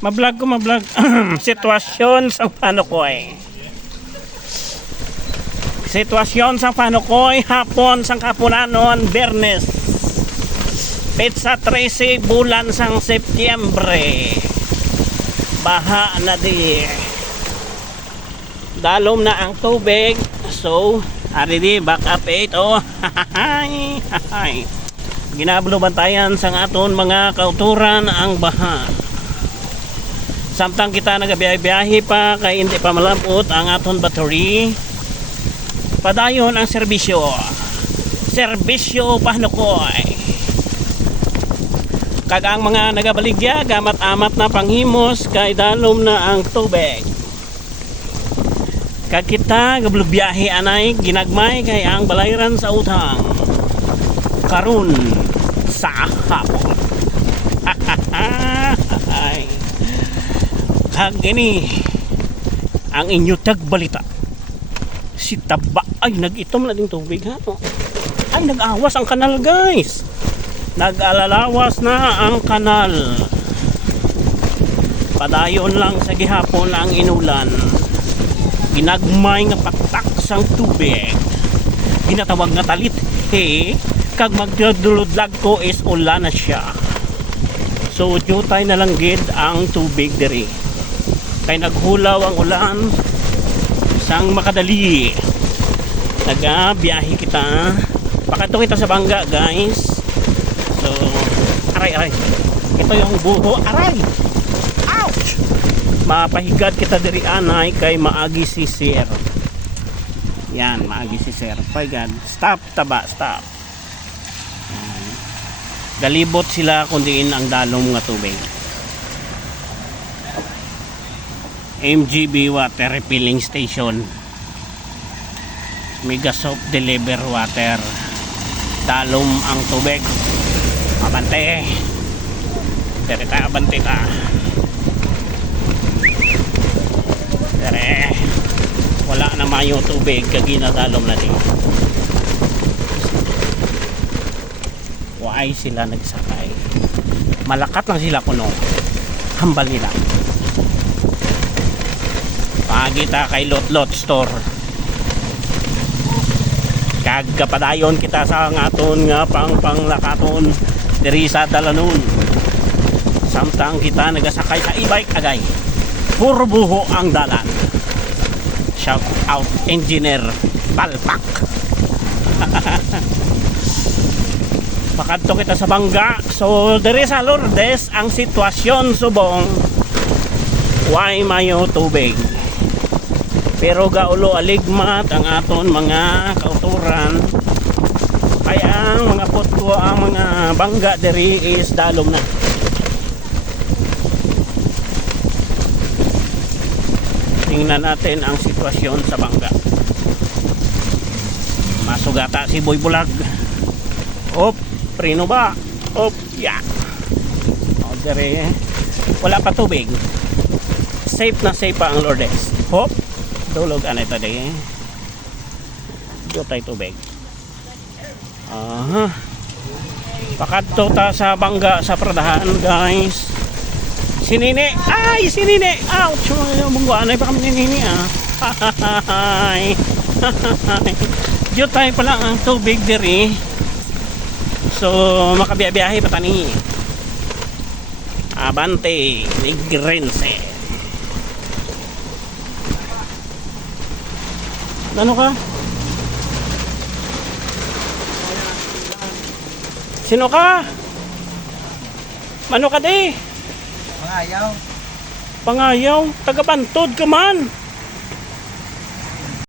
Mablog ko, mablog. Sitwasyon sa Panukoy. Sitwasyon sa Panukoy, hapon sang kapunanon, Bernes. Petsa 13, bulan sang Setyembre. Baha na di. Dalom na ang tubig. So, ari di, back up 8. Oh, hahay. Ginablo-bantayan sang aton mga kauturan ang baha. Samtang kita nagabiyahe pa kay hindi pa malambot ang aton battery, padayon ang serbisyo Panukoy. Kag ang mga nagabaligya gamat-amat na panghimos kay dalom na ang tubig. Kag kita gablubiyahe anay ginagmay kay ang balayran sa utang karon sa hapon. Kag ini ang inyo tagbalita, si Taba ay nag-itom na ding tubig ha. Ay nag-awas ang kanal guys, nag-alalawas na ang kanal. Padayon lang sa gihapon ang inulan, ginagmay nga patak sang tubig, ginatawag nga talit kag magduduludlag ko is ulan na siya. So jutay na lang gid ang tubig diri kay naghulaw ang ulan sang makadali. Nagabiyahe kita, pakato kita sa bangga guys. So aray ito yung buho, aray, ouch. Mapahigad kita diri anay kay maagi si sir. Yan, maagi si sir. Pahigad, stop Taba, stop. Galibot sila kundiin ang dalom nga tubig. MGB water refilling station, Mega Soap deliver water. Dalom ang tubig. Abante. Derita abante ta. Dere. Wala na mayo tubig kag ginadalom na din. Waay sila nagsakay. Malakat lang sila kuno. Hambal nila. Pagita kay Lot store. Kag kapadayon kita sa ngaton nga panglakaton diri sa Dalanon. Samtang kita nagasakay sa e-bike agay. Puro buho ang dalan. Shout out engineer Palpak. Pakadto kita sa bangga. So diri sa Lourdes ang sitwasyon subong way mayo tubig. Pero gaulo aligmat ang aton mga kauturan. Kaya ang mga potko, ang mga bangga diri is dalom na. Tingnan natin ang sitwasyon sa bangga. Masugata si Boy Bulag. Op, prino ba? Op, yeah. O diri, wala pa tubig. Safe na safe pa ang Lourdes. Hop. Tulog anay tadi. Dutay tubig. Pakadto ta sa bangga sa Pradahan guys. Sinini, ay sinini. Ouch, munggo anay pa kami nini Ay. Dutay pala ang tubig diri. So makabiyahe pa tani. Abante, Negrense. Ano ka? Sino ka? Mano ka di? Pangayaw. Pangayaw? Taga-Bantod ka man.